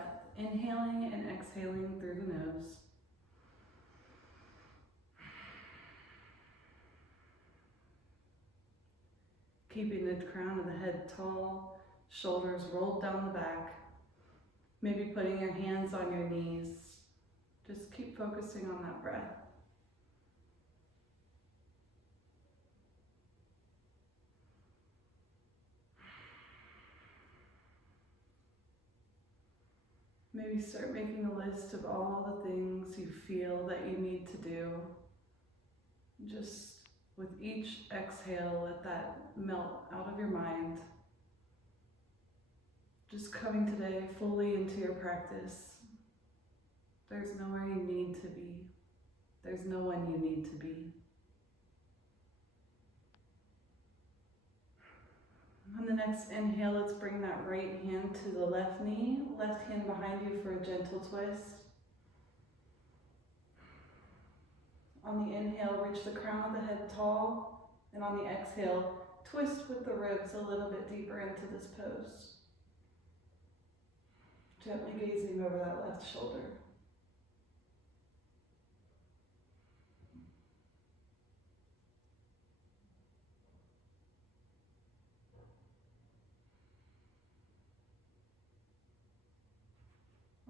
breath, inhaling and exhaling through the nose. Keeping the crown of the head tall, shoulders rolled down the back. Maybe putting your hands on your knees. Just keep focusing on that breath. Maybe start making a list of all the things you feel that you need to do. Just with each exhale, let that melt out of your mind. Just coming today fully into your practice. There's nowhere you need to be. There's no one you need to be. On the next inhale, let's bring that right hand to the left knee, left hand behind you for a gentle twist. On the inhale, reach the crown of the head tall, and on the exhale, twist with the ribs a little bit deeper into this pose. Gently gazing over that left shoulder.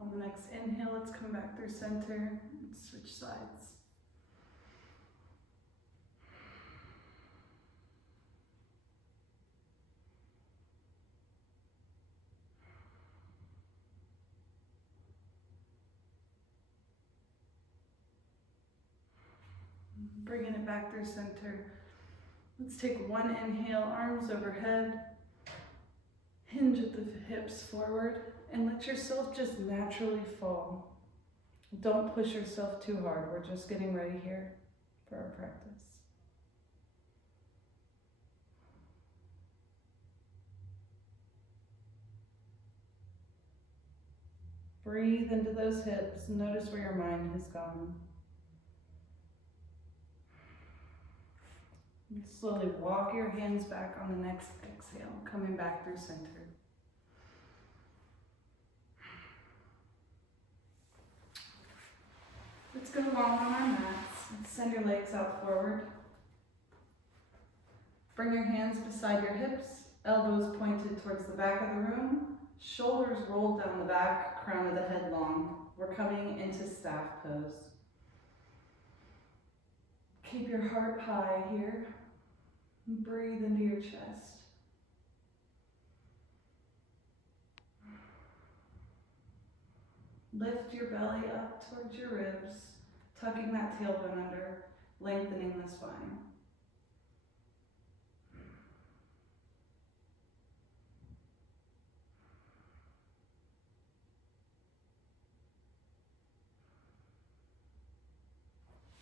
On the next inhale, let's come back through center and switch sides. Bringing it back through center. Let's take one inhale, arms overhead. Hinge at the hips forward and let yourself just naturally fall. Don't push yourself too hard. We're just getting ready here for our practice. Breathe into those hips. Notice where your mind has gone. And slowly walk your hands back on the next exhale, coming back through center. Let's go long on our mats. Send your legs out forward. Bring your hands beside your hips, elbows pointed towards the back of the room, shoulders rolled down the back, crown of the head long. We're coming into staff pose. Keep your heart high here. Breathe into your chest. Lift your belly up towards your ribs, tucking that tailbone under, lengthening the spine.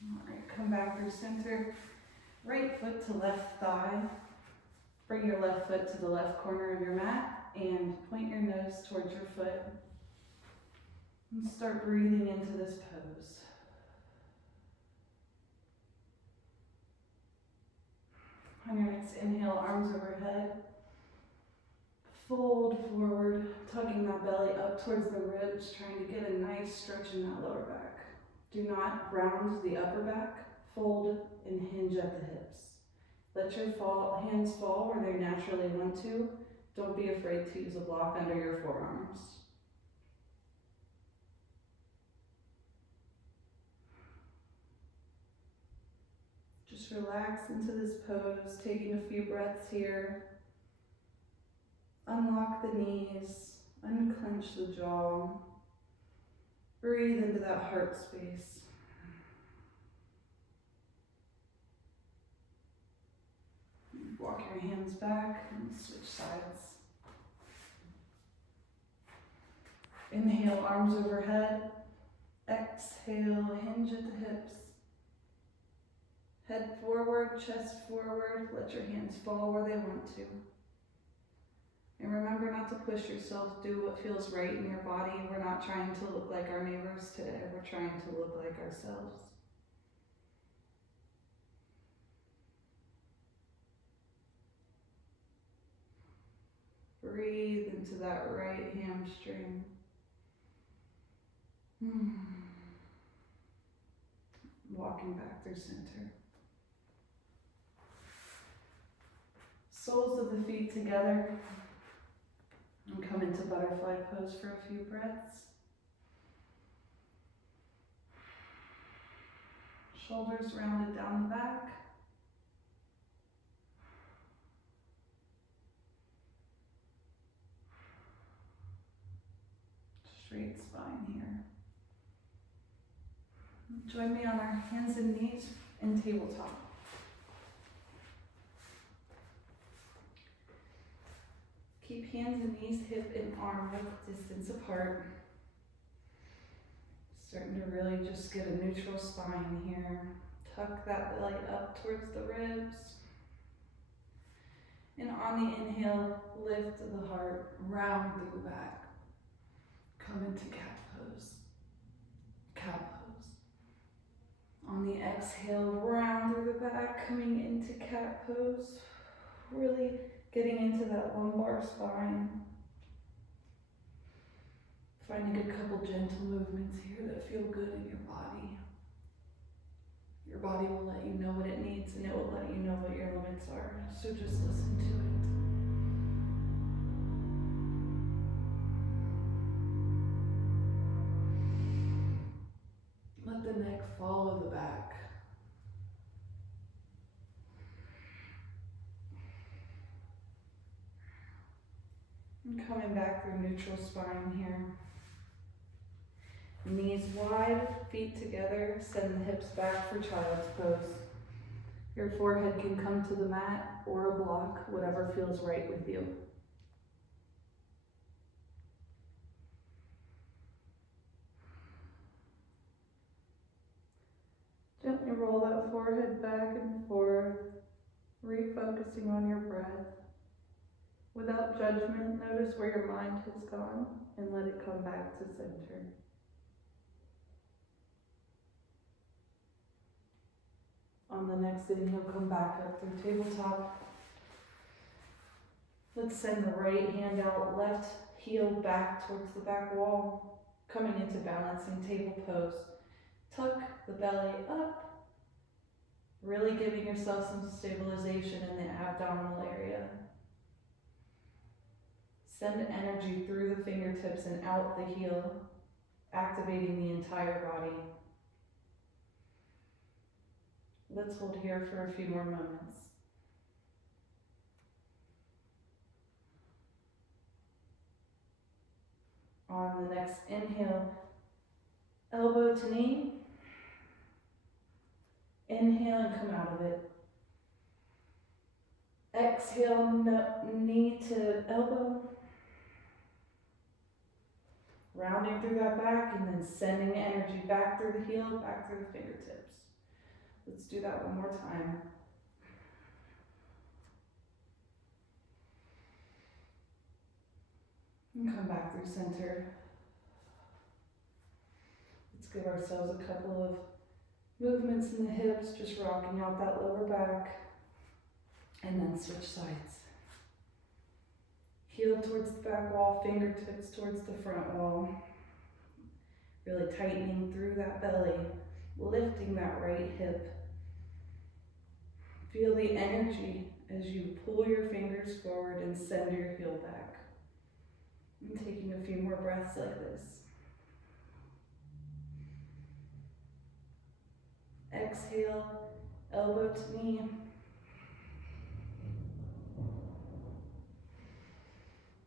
All right, come back through center. Right foot to left thigh. Bring your left foot to the left corner of your mat and point your nose towards your foot. And start breathing into this pose. On your next inhale, arms overhead. Fold forward, tugging that belly up towards the ribs, trying to get a nice stretch in that lower back. Do not round the upper back. Fold and hinge at the hips. Let your hands fall where they naturally want to. Don't be afraid to use a block under your forearms. Just relax into this pose, taking a few breaths here. Unlock the knees, unclench the jaw. Breathe into that heart space. Walk your hands back and switch sides. Inhale, arms overhead. Exhale, hinge at the hips. Head forward, chest forward. Let your hands fall where they want to. And remember not to push yourself. Do what feels right in your body. We're not trying to look like our neighbors today. We're trying to look like ourselves. Breathe into that right hamstring. Walking back through center. Soles of the feet together. And come into butterfly pose for a few breaths. Shoulders rounded down the back. Straight spine here. Join me on our hands and knees in tabletop. Keep hands and knees hip and arm width distance apart. Starting to really just get a neutral spine here. Tuck that belly up towards the ribs. And on the inhale, lift the heart, round through the back. Come into cat pose. Cow pose. On the exhale, round through the back, coming into cat pose. Really getting into that lumbar spine. Finding a couple gentle movements here that feel good in your body. Your body will let you know what it needs, and it will let you know what your limits are. So just listen to it. Let the neck follow the back. And coming back through neutral spine here. Knees wide, feet together, send the hips back for child's pose. Your forehead can come to the mat or a block, whatever feels right with you. Gently roll that forehead back and forth, refocusing on your breath. Without judgment, notice where your mind has gone and let it come back to center. On the next inhale, come back up through tabletop. Let's send the right hand out, left heel back towards the back wall, coming into balancing table pose. Tuck the belly up, really giving yourself some stabilization in the abdominal area. Send energy through the fingertips and out the heel, activating the entire body. Let's hold here for a few more moments. On the next inhale, elbow to knee. Inhale and come out of it. Exhale, knee to elbow. Rounding through that back and then sending energy back through the heel, back through the fingertips. Let's do that one more time. And come back through center. Let's give ourselves a couple of movements in the hips, just rocking out that lower back. And then switch sides. Heel towards the back wall, fingertips towards the front wall. Really tightening through that belly, lifting that right hip. Feel the energy as you pull your fingers forward and send your heel back. And taking a few more breaths like this. Exhale, elbow to knee.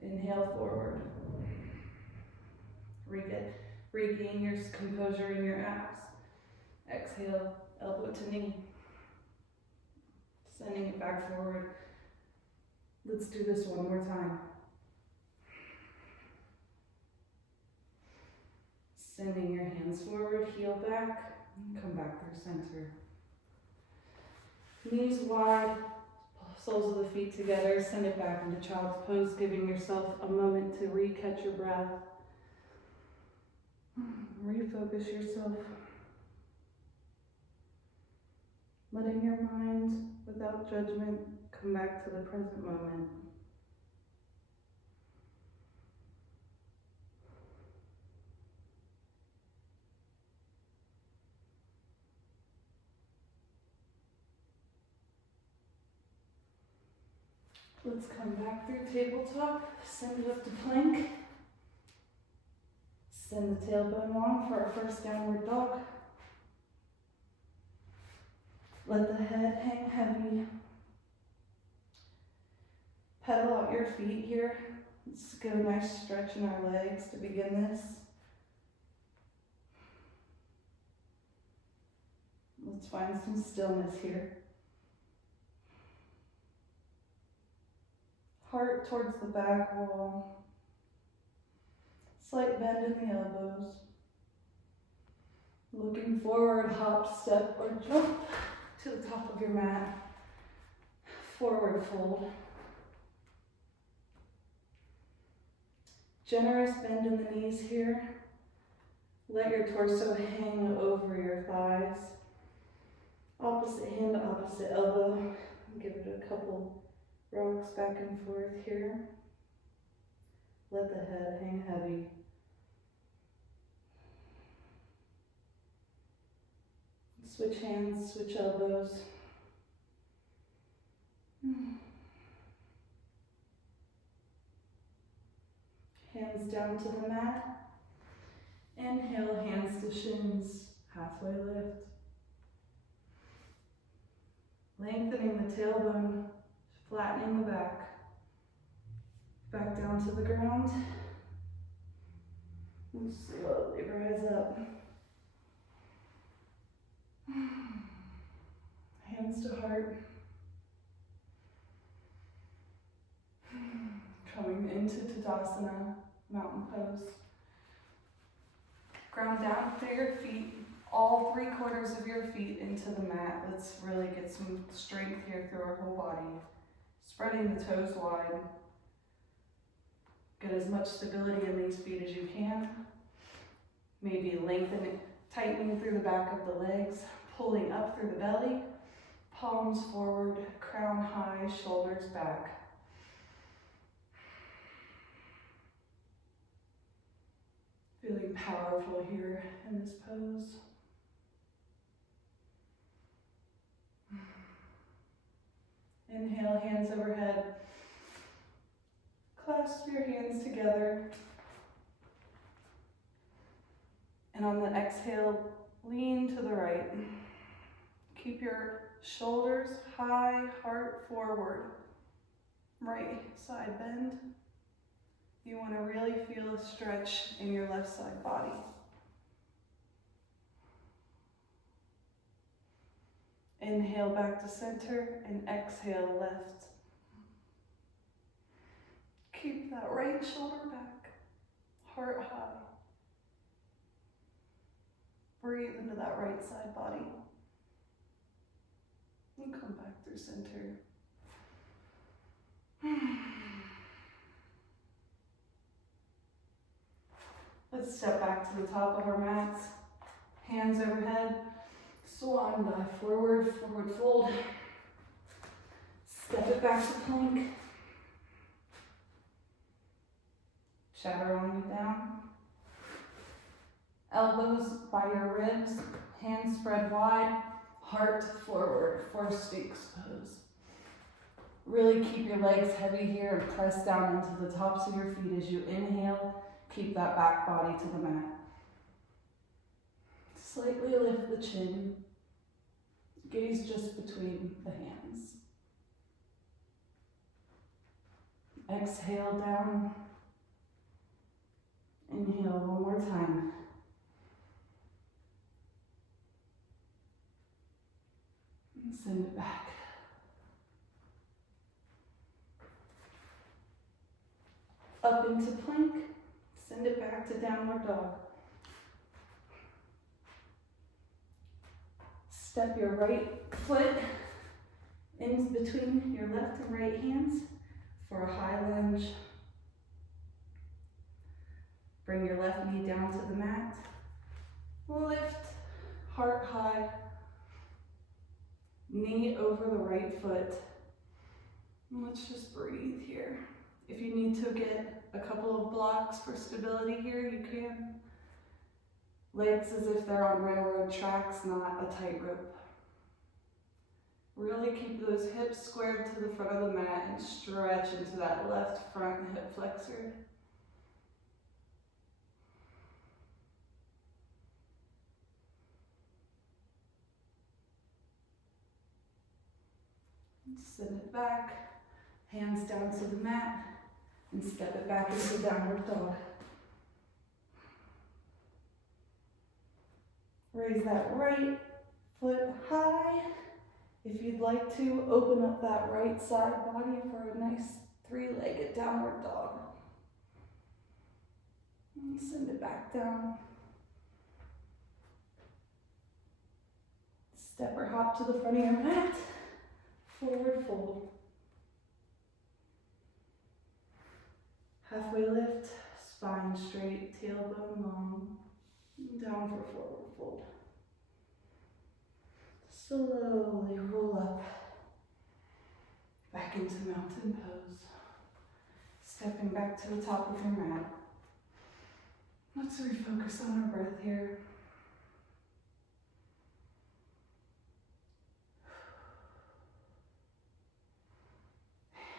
Inhale forward. Regain your composure in your abs. Exhale, elbow to knee. Sending it back forward. Let's do this one more time. Sending your hands forward, heel back, and come back through center. Knees wide, soles of the feet together, send it back into child's pose, giving yourself a moment to re-catch your breath. Refocus yourself. Letting your mind, without judgment, come back to the present moment. Let's come back through tabletop, send it up to plank. Send the tailbone long for our first downward dog. Let the head hang heavy. Pedal out your feet here. Let's get a nice stretch in our legs to begin this. Let's find some stillness here. Heart towards the back wall. Slight bend in the elbows. Looking forward, hop, step, or jump to the top of your mat. Forward fold. Generous bend in the knees here. Let your torso hang over your thighs. Opposite hand, opposite elbow. Give it a couple rocks back and forth here. Let the head hang heavy. Switch hands, switch elbows. Hands down to the mat. Inhale, hands to shins, halfway lift. Lengthening the tailbone, flattening the back. Back down to the ground. And slowly rise up. Hands to heart. Coming into Tadasana, mountain pose. Ground down through your feet, all 3/4 of your feet into the mat. Let's really get some strength here through our whole body. Spreading the toes wide. Get as much stability in these feet as you can. Maybe lengthening, tightening through the back of the legs, pulling up through the belly. Palms forward, crown high, shoulders back. Feeling powerful here in this pose. Inhale, hands overhead. Clasp your hands together. And on the exhale, lean to the right. Keep your shoulders high, heart forward. Right side bend. You want to really feel a stretch in your left side body. Inhale back to center and exhale left. Keep that right shoulder back, heart high. Breathe into that right side body. And come back through center. Let's step back to the top of our mats. Hands overhead. Swan dive forward, forward fold. Step it back to plank. Chaturanga down. Elbows by your ribs, hands spread wide, heart forward for Sphinx pose. Really keep your legs heavy here and press down into the tops of your feet as you inhale. Keep that back body to the mat. Slightly lift the chin. Gaze just between the hands. Exhale down. Inhale one more time. And send it back. Up into plank. Send it back to downward dog. Step your right foot in between your left and right hands for a high lunge. Bring your left knee down to the mat. Lift, heart high. Knee over the right foot. And let's just breathe here. If you need to get a couple of blocks for stability here, you can. Legs as if they're on railroad tracks, not a tightrope. Really keep those hips squared to the front of the mat and stretch into that left front hip flexor. Send it back, hands down to the mat, and step it back into downward dog. Raise that right foot high. If you'd like to, open up that right side body for a nice three-legged downward dog. And send it back down. Step or hop to the front of your mat. Forward fold. Halfway lift, spine straight, tailbone long. Down for forward fold. Slowly roll up. Back into mountain pose. Stepping back to the top of your mat. Let's refocus on our breath here.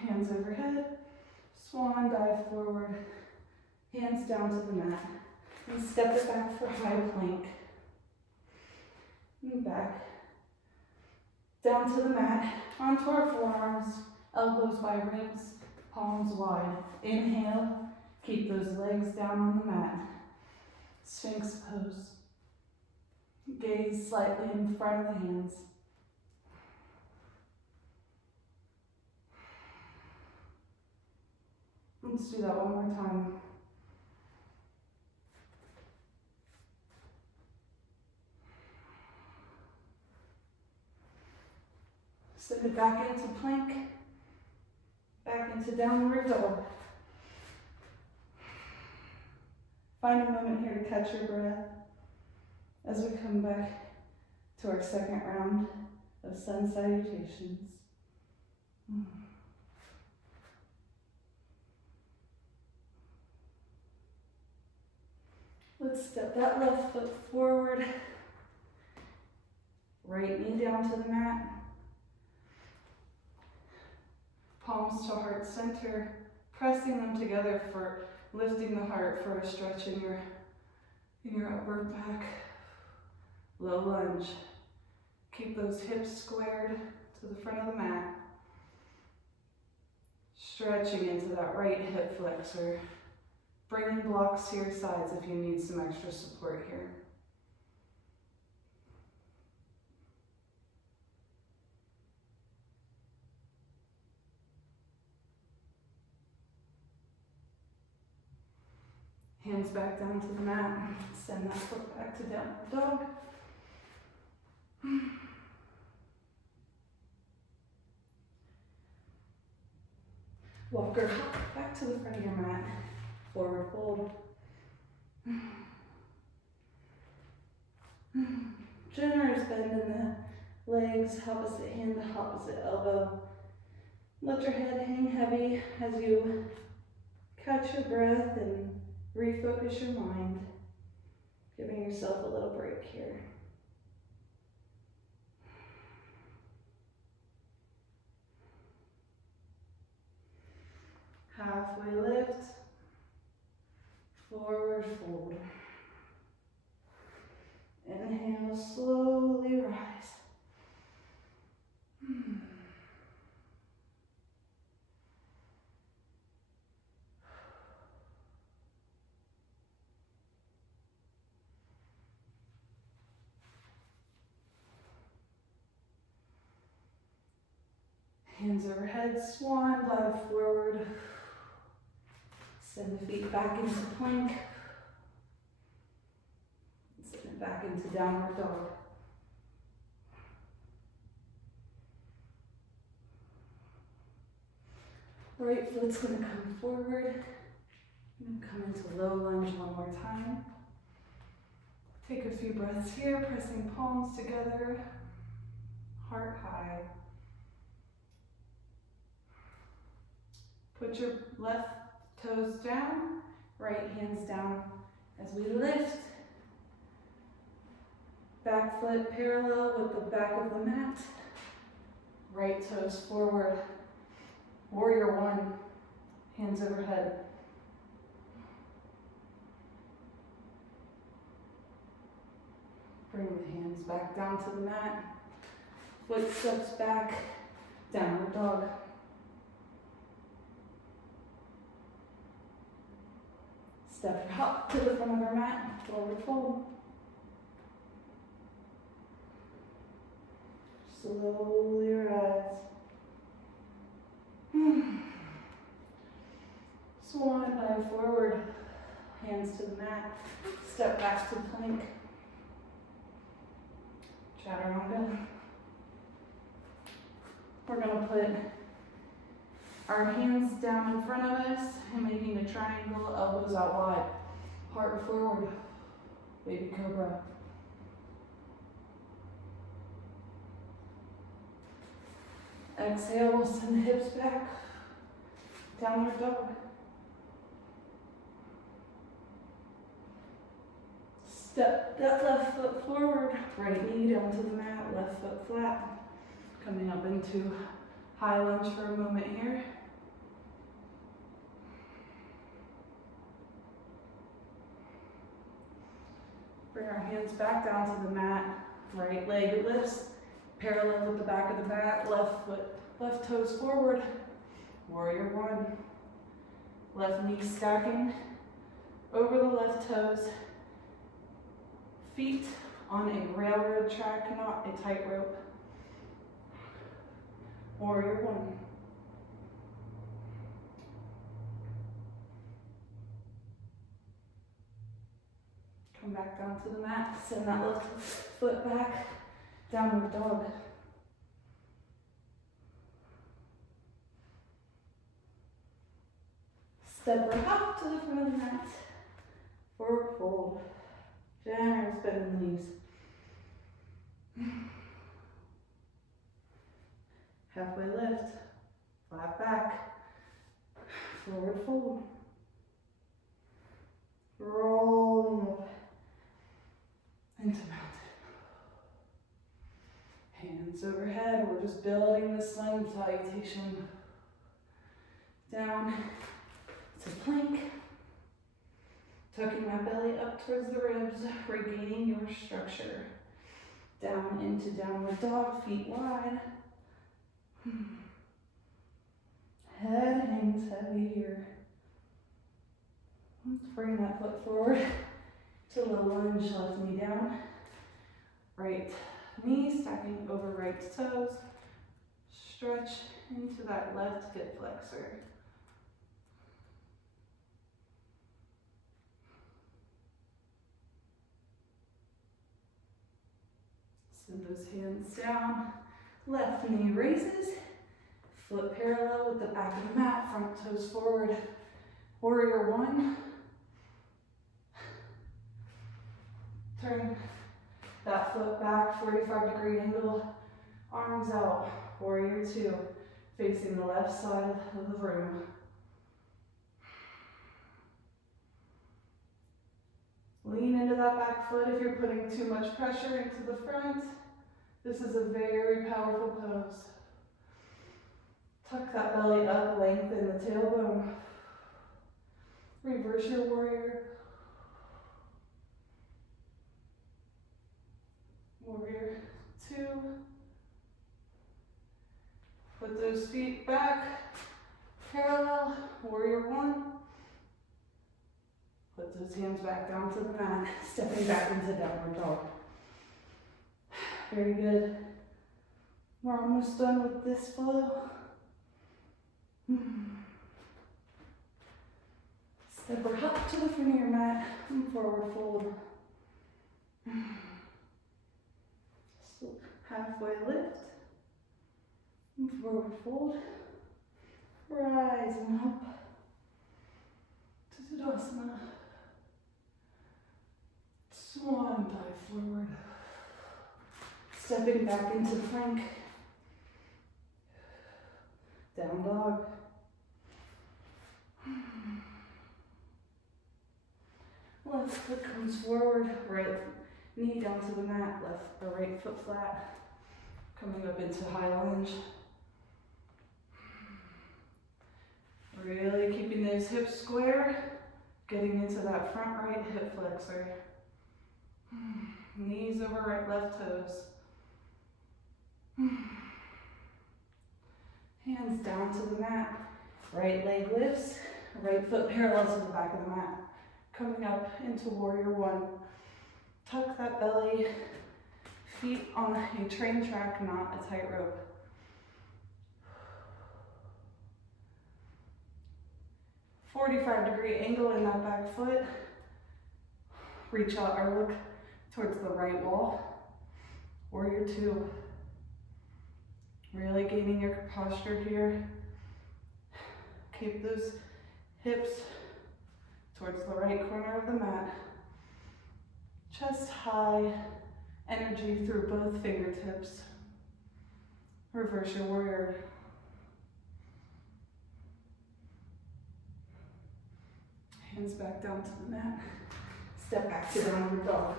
Hands overhead, swan dive forward, hands down to the mat, and step it back for high plank. And back, down to the mat, onto our forearms, elbows by ribs, palms wide. Inhale, keep those legs down on the mat. Sphinx pose. Gaze slightly in front of the hands. Let's do that one more time. Send it back into plank, back into downward dog. Find a moment here to catch your breath as we come back to our second round of sun salutations. Let's step that left foot forward, right knee down to the mat, palms to heart center, pressing them together for lifting the heart for a stretch in your upper back. Low lunge. Keep those hips squared to the front of the mat, stretching into that right hip flexor. Bringing blocks to your sides if you need some extra support here. Hands back down to the mat. Send that foot back to downward dog. Walker, back to the front of your mat. Forward fold. Generous bend in the legs, opposite hand to opposite elbow. Let your head hang heavy as you catch your breath and refocus your mind, giving yourself a little break here. Halfway lift. Forward fold. Inhale, slowly rise. Hands overhead, swan, dive forward. Send the feet back into plank. Send it back into downward dog. Right foot's going to come forward. Come into low lunge one more time. Take a few breaths here, pressing palms together, heart high. Put your left toes down, right hands down as we lift. Back foot parallel with the back of the mat. Right toes forward. Warrior one. Hands overhead. Bring the hands back down to the mat. Foot steps back. Downward dog. Step up to the front of our mat. Forward fold. Slowly rise. Swan dive forward. Hands to the mat. Step back to plank. Chaturanga. We're going to put our hands down in front of us and making a triangle, elbows out wide. Heart forward. Baby cobra. Exhale, we'll send the hips back. Downward dog. Step that left foot forward. Right knee down to the mat. Left foot flat. Coming up into high lunge for a moment here. Bring our hands back down to the mat. Right leg lifts parallel with the back of the mat. Left toes forward. Warrior one. Left knee stacking over the left toes. Feet on a railroad track, not a tightrope. Warrior one. Come back down to the mat. Send that left foot back. Downward dog. Step right up to the front of the mat. Forward fold. Generous bend in the knees. Halfway lift. Flat back. Forward fold. Rolling up into mountain. Hands overhead. We're just building the sun salutation. Down to plank. Tucking my belly up towards the ribs, regaining your structure. Down into downward dog, feet wide. Head hangs heavy here. Let's bring that foot forward to low lunge, left knee down. Right knee stacking over right toes. Stretch into that left hip flexor. Send those hands down. Left knee raises. Foot parallel with the back of the mat. Front toes forward. Warrior one. Turn that foot back, 45-degree angle. Arms out. Warrior two. Facing the left side of the room. Lean into that back foot if you're putting too much pressure into the front. This is a very powerful pose. Tuck that belly up, lengthen the tailbone. Reverse your warrior. Warrior two. Put those feet back, parallel. Warrior one. Put those hands back down to the mat, stepping back into downward dog. Very good. We're almost done with this flow. Step or hop to the front of your mat and forward fold. So halfway lift and forward fold. Rising up to Tadasana. Swan dive forward. Stepping back into plank. Down dog. Left foot comes forward, right knee down to the mat, left or right foot flat. Coming up into high lunge. Really keeping those hips square, getting into that front right hip flexor. Knees over right left toes. Hands down to the mat. Right leg lifts, right foot parallel to the back of the mat. Coming up into warrior one. Tuck that belly, feet on a train track, not a tightrope. "45-degree angle in that back foot. Reach out or look towards the right wall. Warrior two. Really gaining your posture here. Keep those hips towards the right corner of the mat. Chest high, energy through both fingertips. Reverse your warrior. Hands back down to the mat. Step back to downward dog.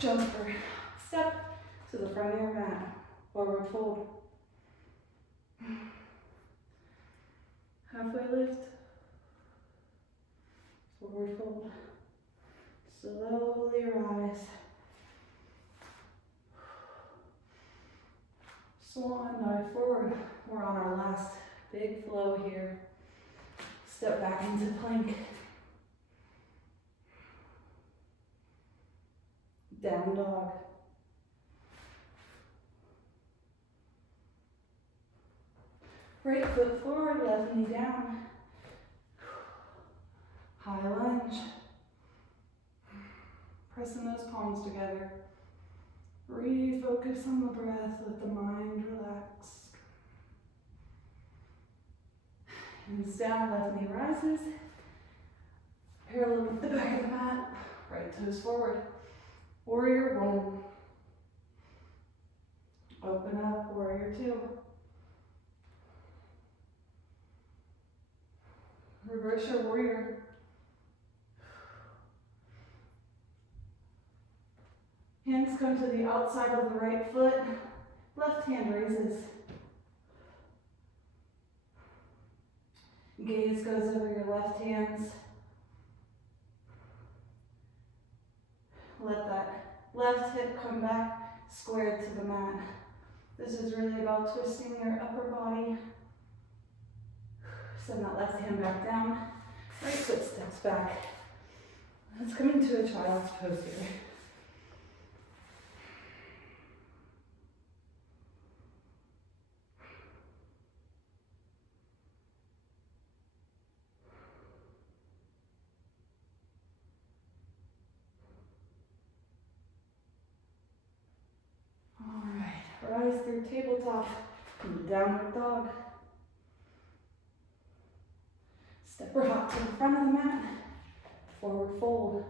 Jumper. Step to the front of your mat. Forward fold. Halfway lift. Forward fold. Slowly rise. Swan dive forward. We're on our last big flow here. Step back into plank. Down dog. Right foot forward, left knee down. High lunge. Pressing those palms together. Refocus on the breath, let the mind relax. Hands down, left knee rises. Parallel with the back of the mat. Right toes forward. Warrior one. Open up, warrior two. Reverse your warrior. Hands come to the outside of the right foot. Left hand raises. Gaze goes over your left hands. Let that left hip come back squared to the mat. This is really about twisting your upper body. Send that left hand back down. Right foot steps back. Let's come into a child's pose here. Rise through tabletop, downward dog. Step or hop to the front of the mat, forward fold.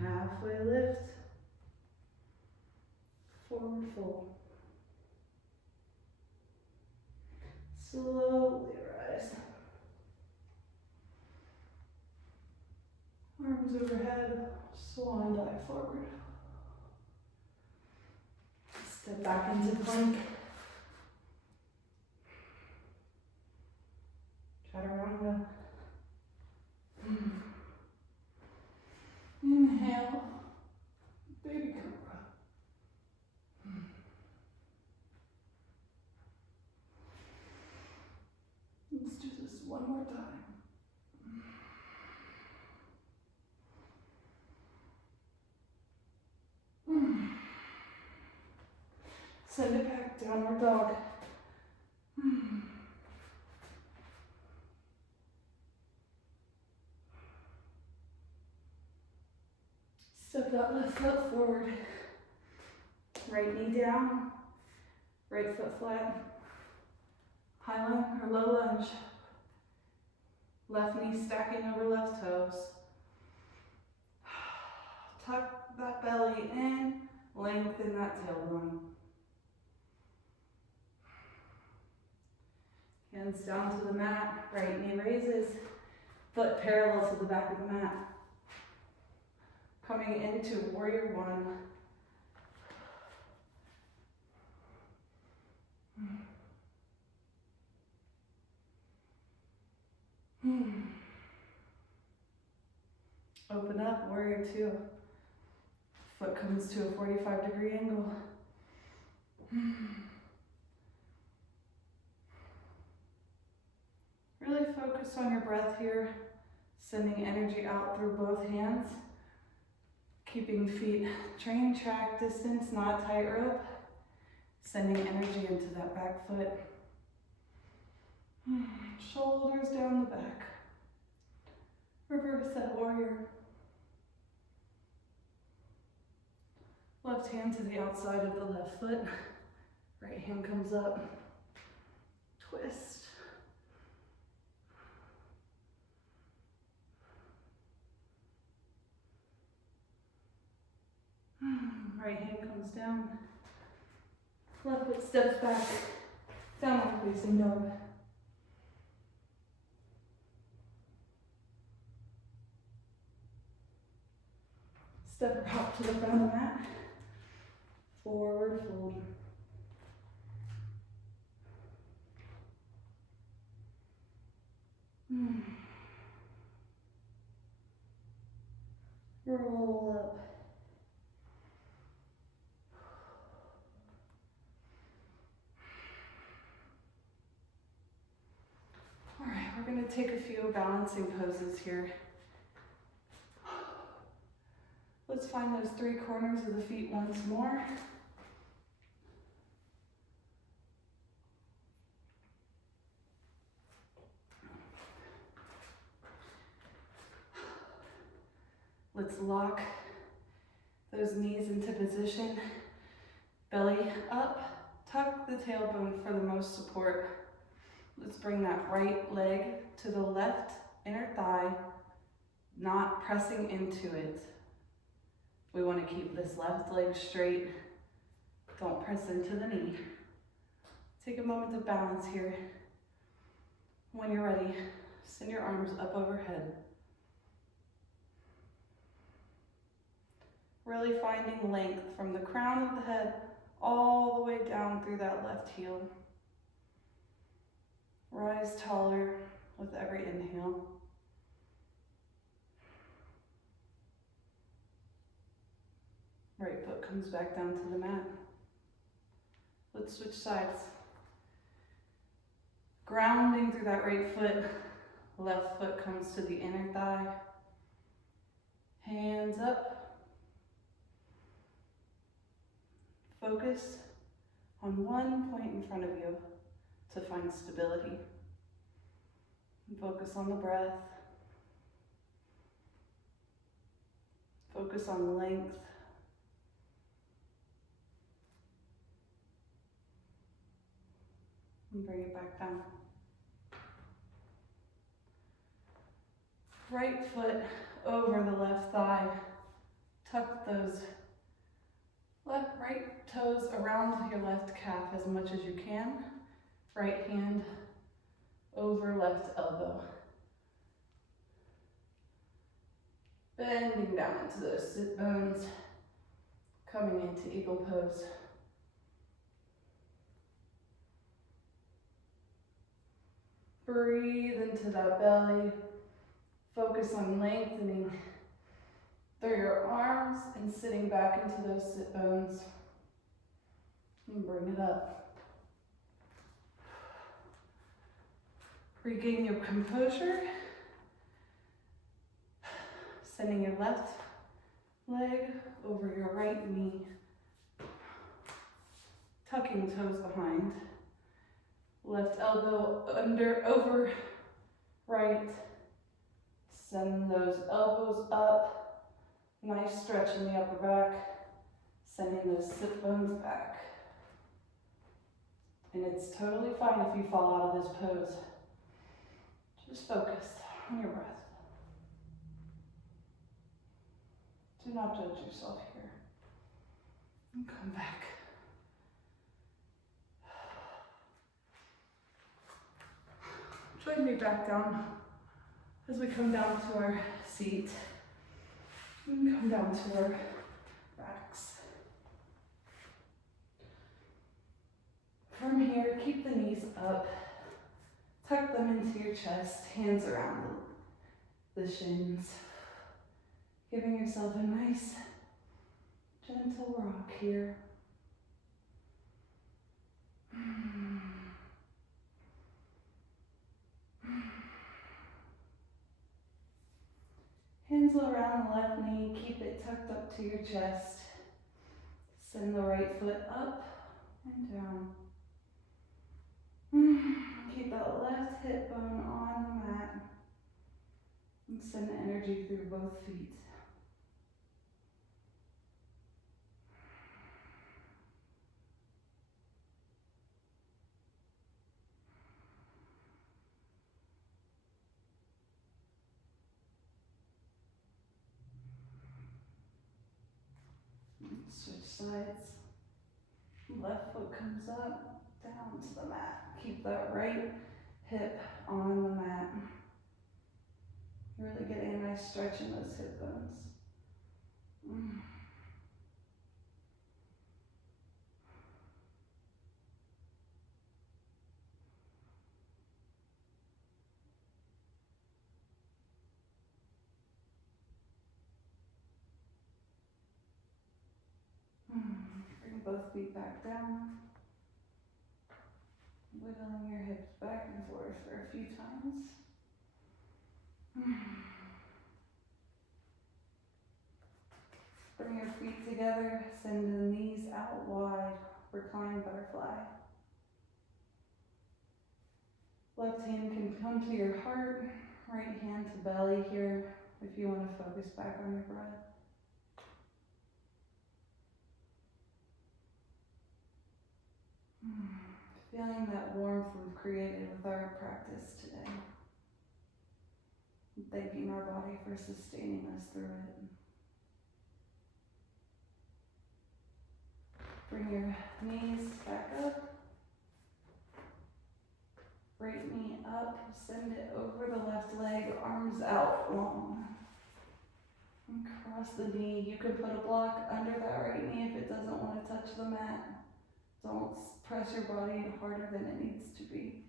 Halfway lift, forward fold. Slowly rise. Arms overhead, swan dive forward. Step back into plank. Chaturanga. Inhale, baby cobra. Let's do this one more time. Send it back, downward dog. Step that left foot forward. Right knee down, right foot flat. High lunge or low lunge. Left knee stacking over left toes. Tuck that belly in, lengthen that tailbone. Hands down to the mat, right knee raises, Foot parallel to the back of the mat. Coming into warrior one. Open up, warrior two. Foot comes to a 45-degree angle. Really focus on your breath here, sending energy out through both hands, keeping feet train track distance, not tightrope, sending energy into that back foot. Shoulders down the back. Reverse that warrior. Left hand to the outside of the left foot. Right hand comes up. Twist. Right hand comes down. Left foot steps back. Downward facing dog. Step hop to the front of the mat. Forward fold. Roll up. All right, we're going to take a few balancing poses here. Let's find those three corners of the feet once more. Let's lock those knees into position. Belly up, tuck the tailbone for the most support. Let's bring that right leg to the left inner thigh, not pressing into it. We want to keep this left leg straight. Don't press into the knee. Take a moment to balance here. When you're ready, send your arms up overhead. Really finding length from the crown of the head all the way down through that left heel. Rise taller with every inhale. Right foot comes back down to the mat. Let's switch sides. Grounding through that right foot. Left foot comes to the inner thigh. Hands up. Focus on one point in front of you to find stability. And focus on the breath. Focus on length. And bring it back down. Right foot over the left thigh. Tuck those right toes around your left calf as much as you can. Right hand over left elbow. Bending down into those sit bones. Coming into eagle pose. Breathe into that belly. Focus on lengthening through your arms and sitting back into those sit bones. And bring it up. Regain your composure. Sending your left leg over your right knee. Tucking toes behind. Left elbow over right. Send those elbows up. Nice stretch in the upper back. Sending those sit bones back. And it's totally fine if you fall out of this pose. Just focus on your breath. Do not judge yourself here. And come back. Join me back down As we come down to our seat, and come down to our backs. From here, keep the knees up, tuck them into your chest, hands around the shins, giving yourself a nice, gentle rock here. Hands around the left knee, keep it tucked up to your chest. Send the right foot up and down. Keep that left hip bone on the mat. And send the energy through both feet. Switch sides. Left foot comes up, down to the mat. Keep that right hip on the mat. You're really getting a nice stretch in those hip bones. Bring both feet back down. Wiggling your hips back and forth for a few times. Bring your feet together, send the knees out wide, recline butterfly. Left hand can come to your heart, right hand to belly here if you want to focus back on your breath. Feeling that warmth we've created with our practice today. And thanking our body for sustaining us through it. Bring your knees back up. Right knee up, send it over the left leg, arms out long. And cross the knee. You can put a block under that right knee if it doesn't want to touch the mat. Don't press your body harder than it needs to be.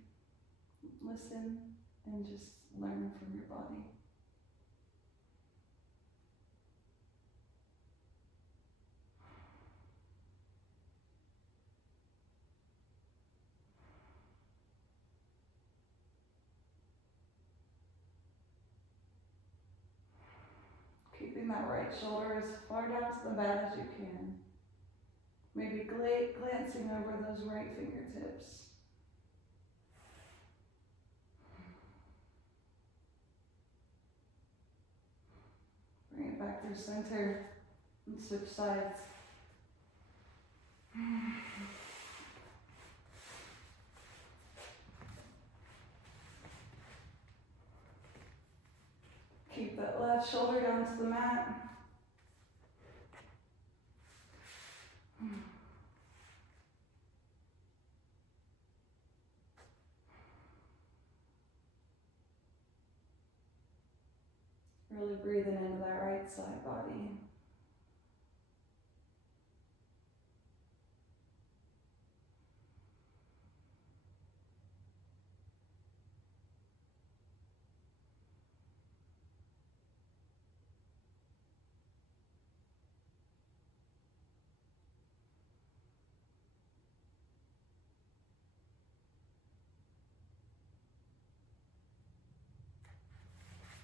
Listen and just learn from your body. Keeping that right shoulder as far down to the mat as you can. Maybe glancing over those right fingertips. Bring it back through center and switch sides. Keep that left shoulder down to the mat. Really breathing into that right side body.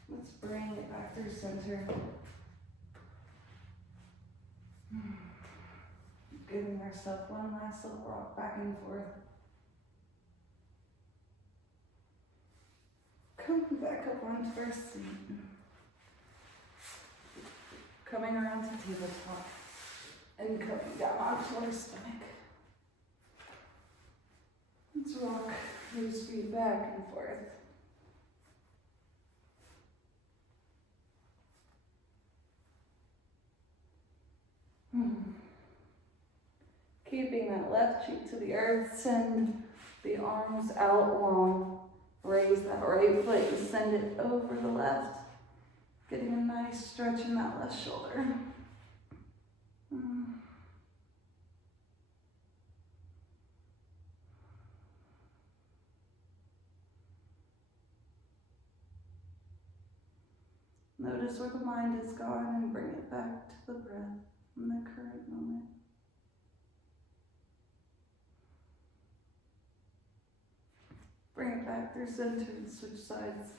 Let's bring it back through center. Giving ourselves one last little rock back and forth. Coming back up onto our seat. Coming around to tabletop. And coming down onto our stomach. Let's rock those feet back and forth. Keeping that left cheek to the earth, send the arms out long. Raise that right foot and send it over the left. Getting a nice stretch in that left shoulder. Notice where the mind is gone and bring it back to the breath in the current moment. Bring it back through center and switch sides.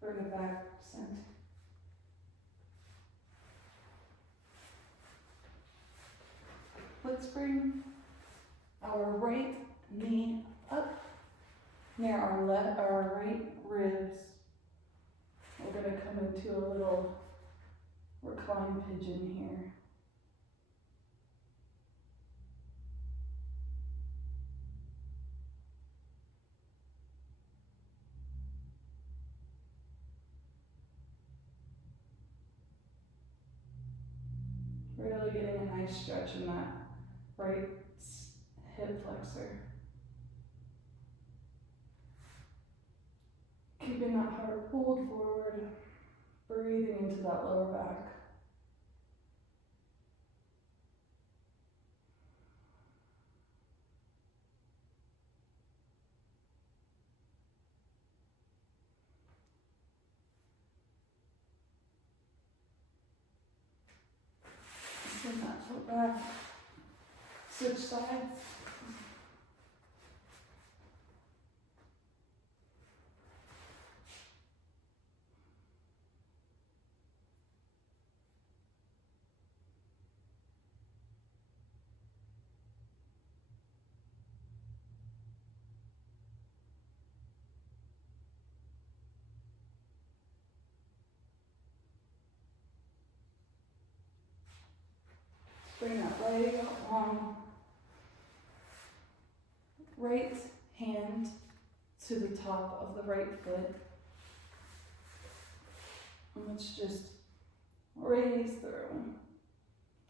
Bring it back center. Let's bring our right knee up near our right ribs. We're going to come into a little reclined pigeon here. Really getting a nice stretch in that right hip flexor. Keeping that heart pulled forward, breathing into that lower back. Send that foot back. Switch sides. Bring that leg out long. Right hand to the top of the right foot. And let's just raise through.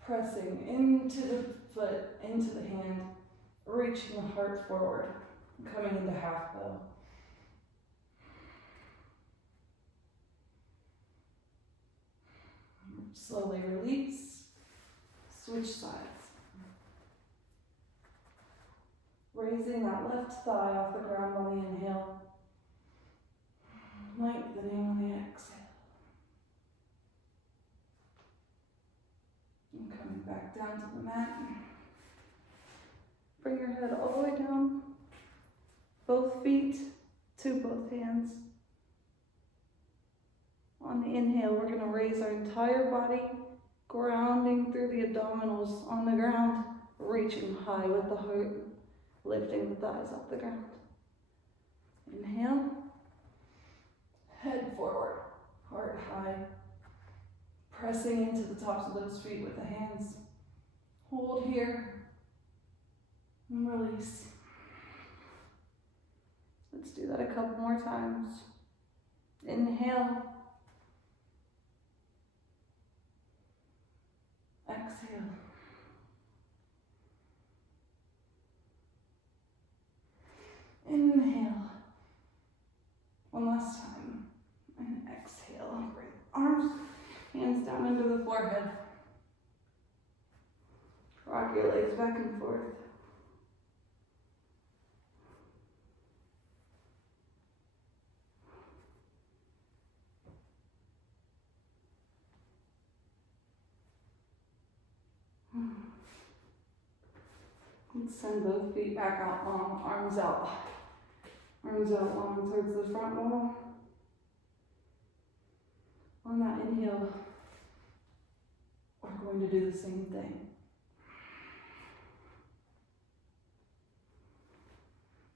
Pressing into the foot, into the hand, reaching the heart forward, coming into half bow. Slowly release, switch sides. Raising that left thigh off the ground on the inhale, lengthening on the exhale. And coming back down to the mat. Bring your head all the way down, both feet to both hands. On the inhale, we're going to raise our entire body, grounding through the abdominals on the ground, reaching high with the heart, lifting the thighs off the ground. Inhale, head forward, heart high, pressing into the tops of those feet with the hands. Hold here, and release. Let's do that a couple more times. Inhale. Exhale. Inhale. One last time. And exhale. Bring arms, hands down into the forehead. Rock your legs back and forth. Let's send both feet back out long, arms out. Arms out long towards the front wall. On that inhale, we're going to do the same thing.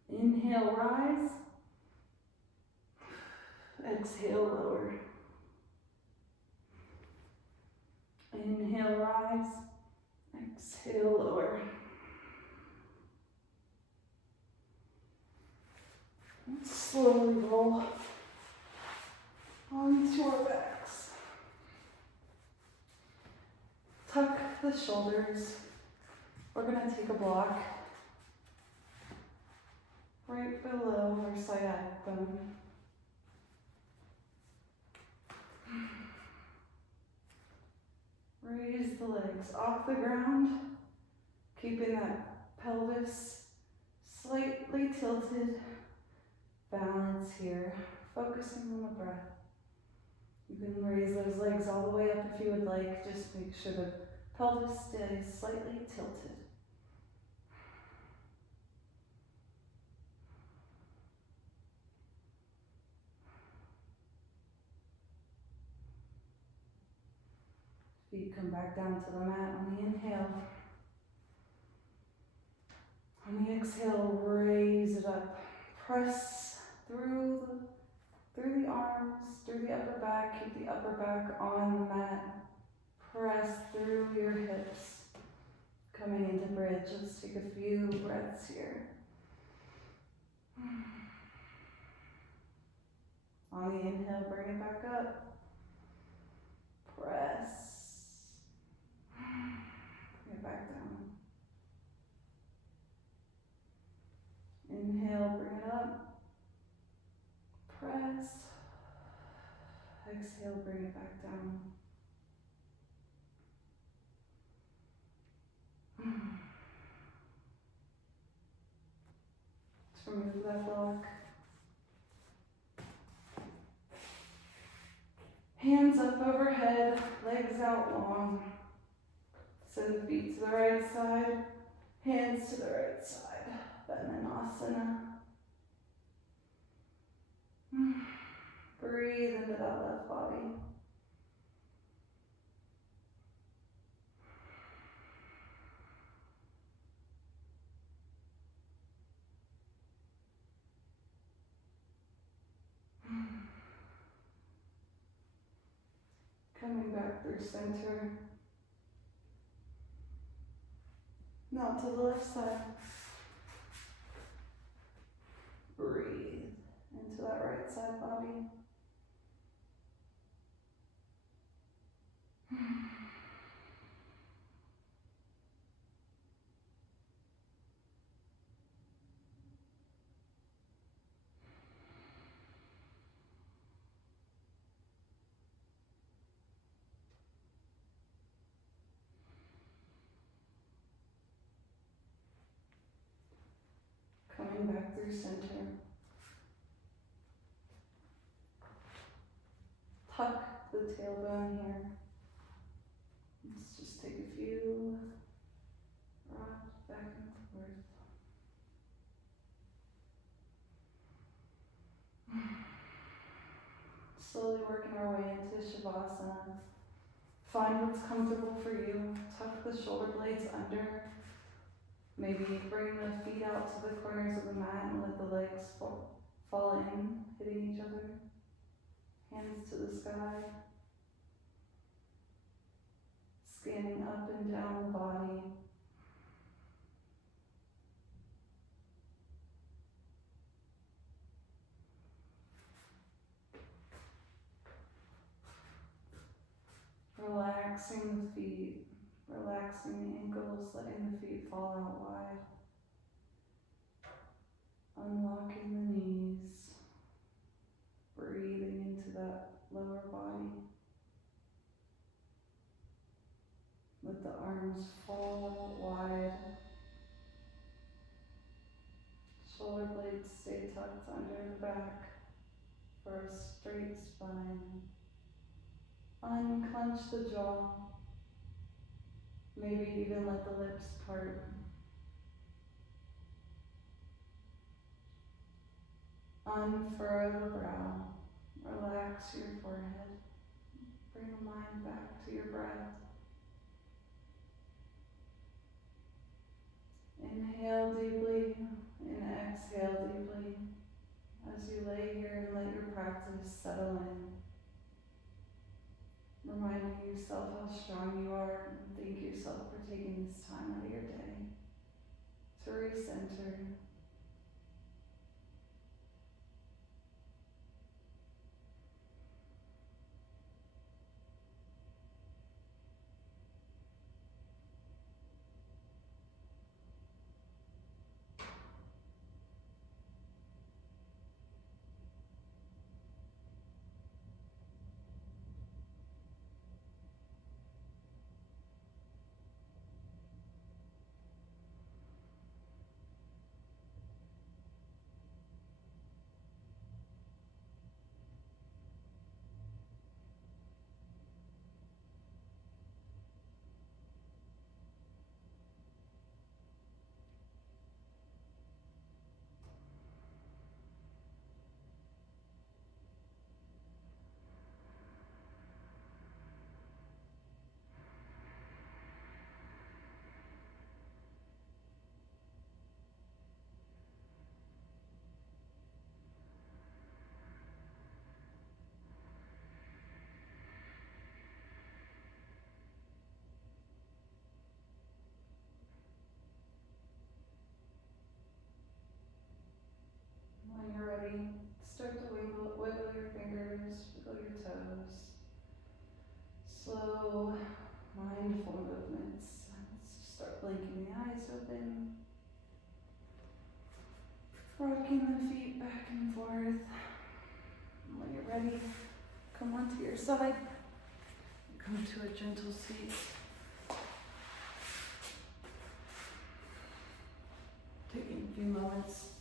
Inhale, rise. Exhale, lower. Inhale, rise. Exhale, lower. slowly roll onto our backs. Tuck the shoulders. We're going to take a block right below our sciatic bone. Raise the legs off the ground, keeping that pelvis slightly tilted. Balance here, focusing on the breath. You can raise those legs all the way up if you would like. Just make sure the pelvis stays slightly tilted. Feet come back down to the mat on the inhale. On the exhale, raise it up. Press through the arms, through the upper back. Keep the upper back on the mat. Press through your hips. Coming into bridge. Let's take a few breaths here. On the inhale, bring it back up. Press. Bring it back down. Inhale, bring it up. Press. Exhale, bring it back down. Let's remove that block. Hands up overhead, legs out long. Send the feet to the right side, hands to the right side. Vinyasa. Breathe into that left body. Coming back through center. Now to the left side. Breathe into that right side body. Coming back through center. Tuck the tailbone here. Let's just take a few rocks back and forth. Slowly working our way into Shavasana. Find what's comfortable for you. Tuck the shoulder blades under. Maybe bring the feet out to the corners of the mat and let the legs fall in, hitting each other. Hands to the sky. Scanning up and down the body. Relaxing the feet, relaxing the ankles, letting the feet fall out wide. Unlocking the knees, breathing into that lower body. Let the arms fall out wide. Shoulder blades stay tucked under the back for a straight spine. Unclench the jaw. Maybe even let the lips part. Unfurrow the brow. Relax your forehead. Bring the mind back to your breath. Inhale deeply and exhale deeply as you lay here and let your practice settle in. Reminding yourself how strong you are and thank yourself for taking this time out of your day to recenter. Rocking the feet back and forth. When you're ready, come onto your side. Come to a gentle seat. Taking a few moments